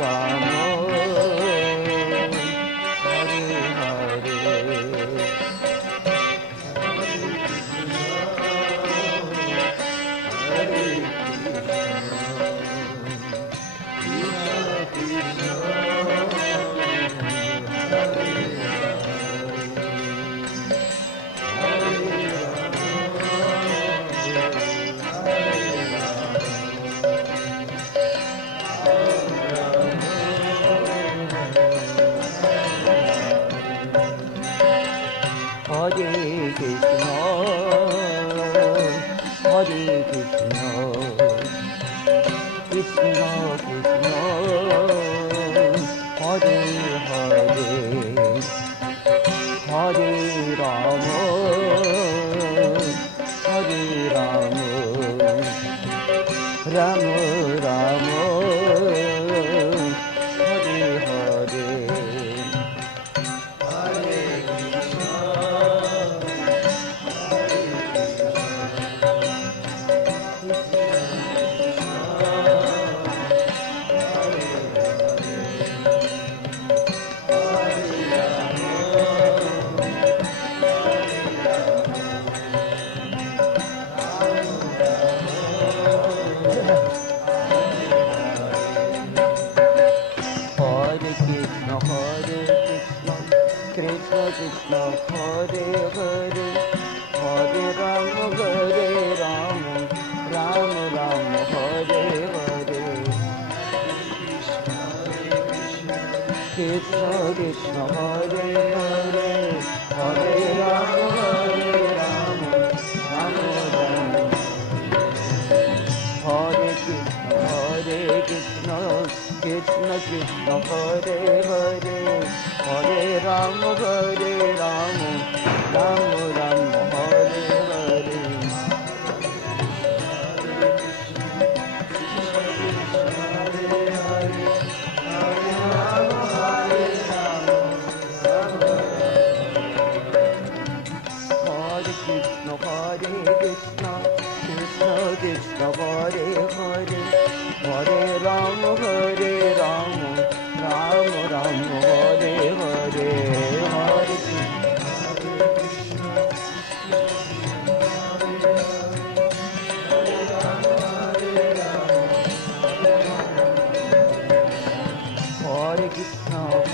Ram, Hare Hare, Hare Krishna, Hare Krishna, Krishna Krishna, Hare Hare, Hare Rama, Hare Rama, Rama Rama, Hare Hare. Krishna Krishna, Hare Hare, Hare Rama, Hare Rama, Rama Rama, Hare Hare. Krishna Krishna, Hare Hare, Hare Rama, Hare Rama, Rama Rama. Hare Krishna, Krishna Krishna, Hare Hare, Hare Rama, Hare Rama, Rama Rama, Hare Hare. Hare Krishna, Krishna Krishna, Hare Hare, Hare Rama, Hare Rama, Rama Rama, Hare Hare.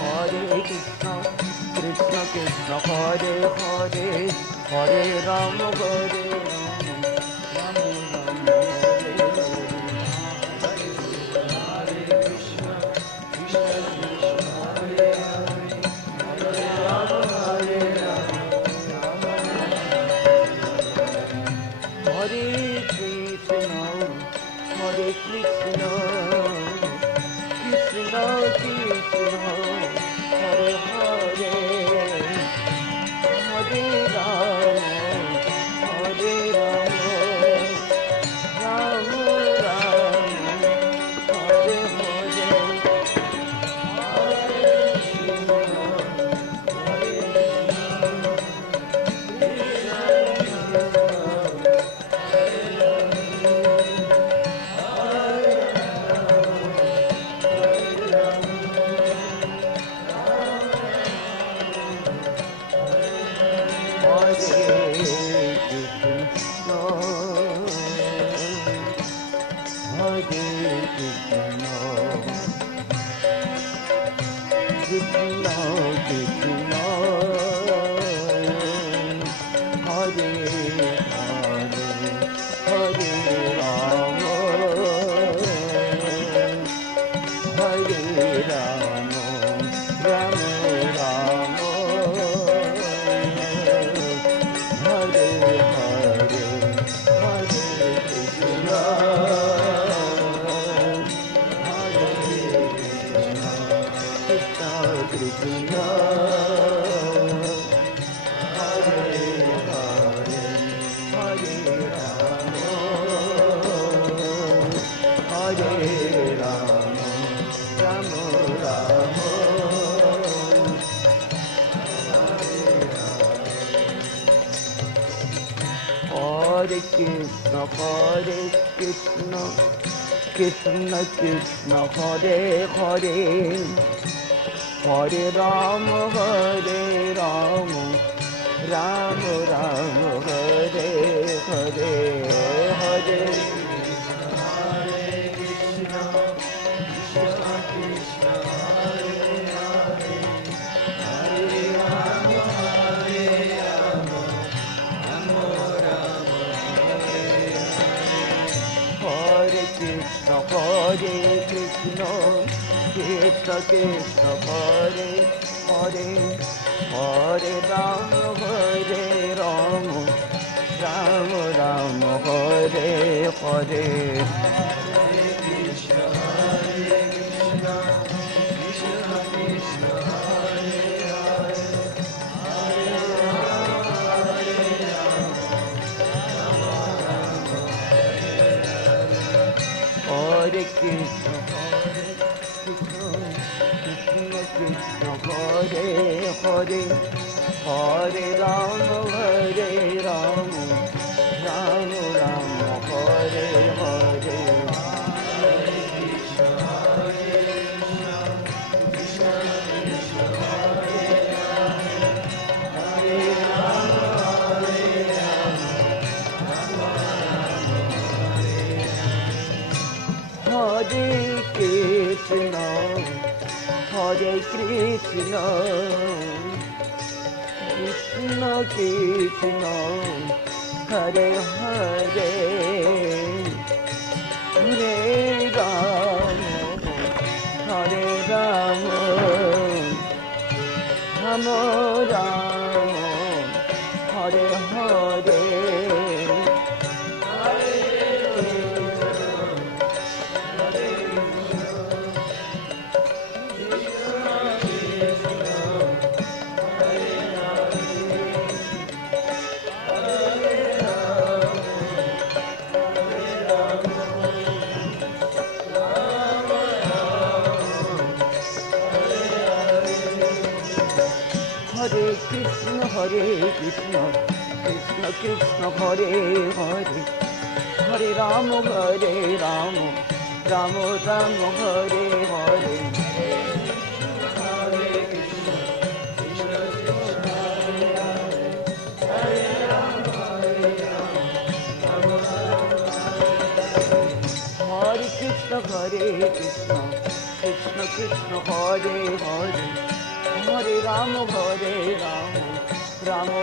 Hare Krishna, Krishna Krishna, Hare Hare, Hare Rama, Hare Rama, Rama Rama, Hare Hare. Hare Krishna, Hare Krishna, Krishna Krishna, Hare Hare, Hare Rama, Hare Rama, Rama Rama, Hare Hare. Hare Krishna, Krishna Krishna Hare Hare Hare Rama Rama Rama Hare Hare Hare Hare Krishna Krishna Krishna Hare Hare Hare Rama Rama Rama Hare Hare Hare Krishna Krishna Krishna Hare Hare Hare Rama Rama Rama Hare Hare Hare Krishna Krishna Krishna Hare Hare Hare Rama Rama Rama Hare Hare Hare Krishna Krishna Krishna Hare Hare Hare Rama Rama Rama Hare Hare Hare Krishna Krishna Krishna Hare Hare Hare Rama Rama Hare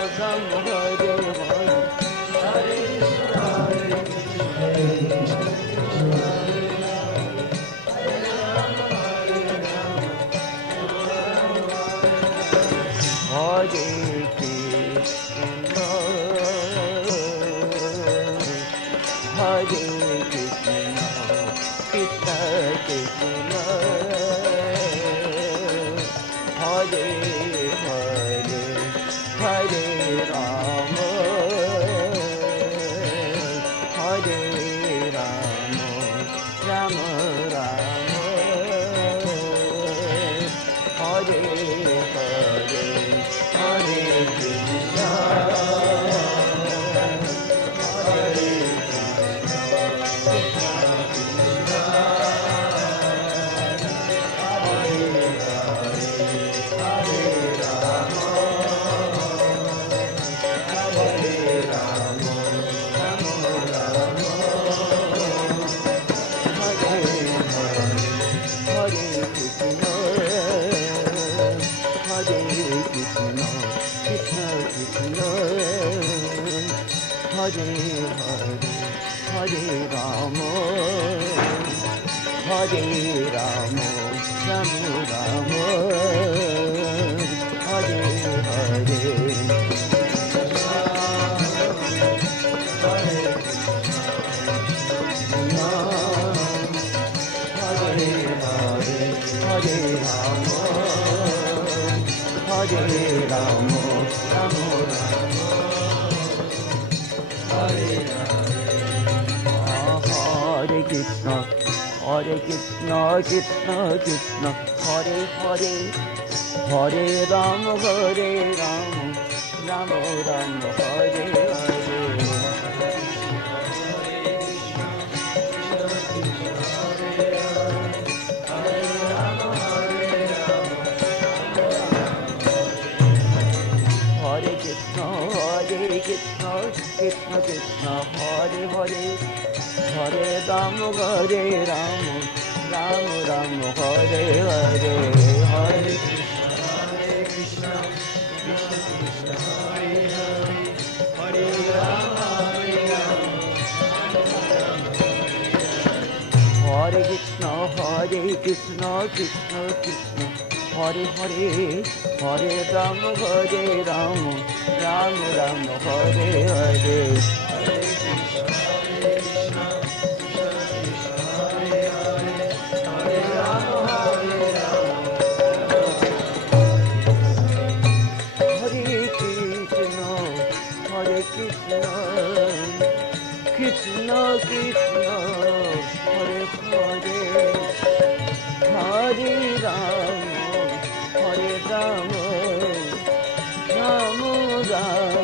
Hare Hare Krishna Krishna Krishna Hare Hare Hare Rama Rama Rama Hare Hare Hare Krishna Hare Hare Rama Rama Hare Hare Hare Rama Rama Hare Krishna Krishna Krishna Hare Hare Hare Rama Rama Hare Hare Krishna, Hare Hare, Hare Rama, Ram Ram, Hare Hare, Hare Krishna, Krishna Krishna, Hare Hare, Hare Rama, Hare Krishna, Krishna Krishna, Hare Hare, Hare Rama, Ram Ram, Hare Hare. Krishna Krishna, Hare Hare, Hare Rama, Ram Ram,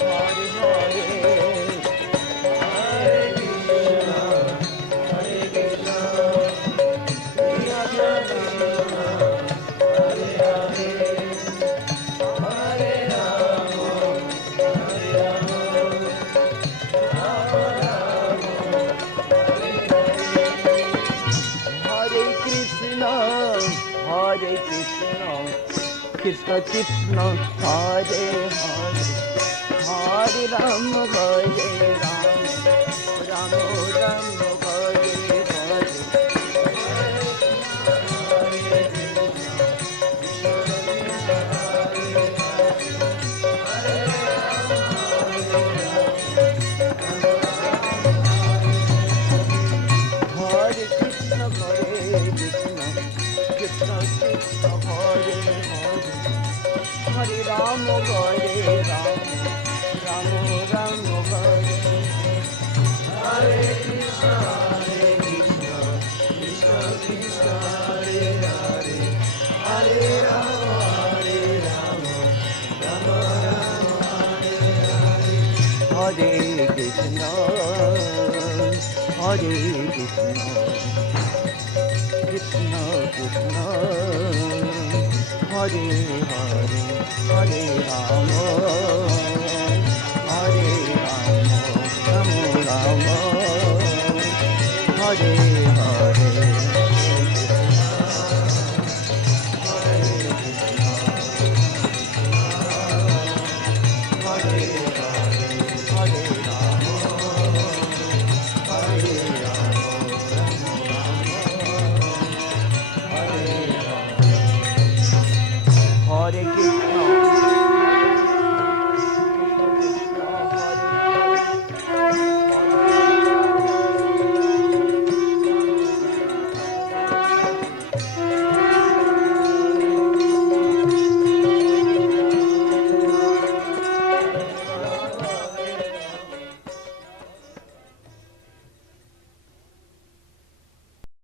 Hare Hare. Hare Krishna, Krishna Krishna, Hare Hare, Hare Rama, Ram Ram, Hare Hare. Hare Krishna, Krishna Krishna, Hare Hare, Hare Rama, Ram Ram, Hare Hare. Krishna, Krishna Krishna, Hare Hare, Hare Rama, Rama Rama, Hare Krishna, Krishna Krishna, Hare Hare, Hare Rama, Ram Ram, Hare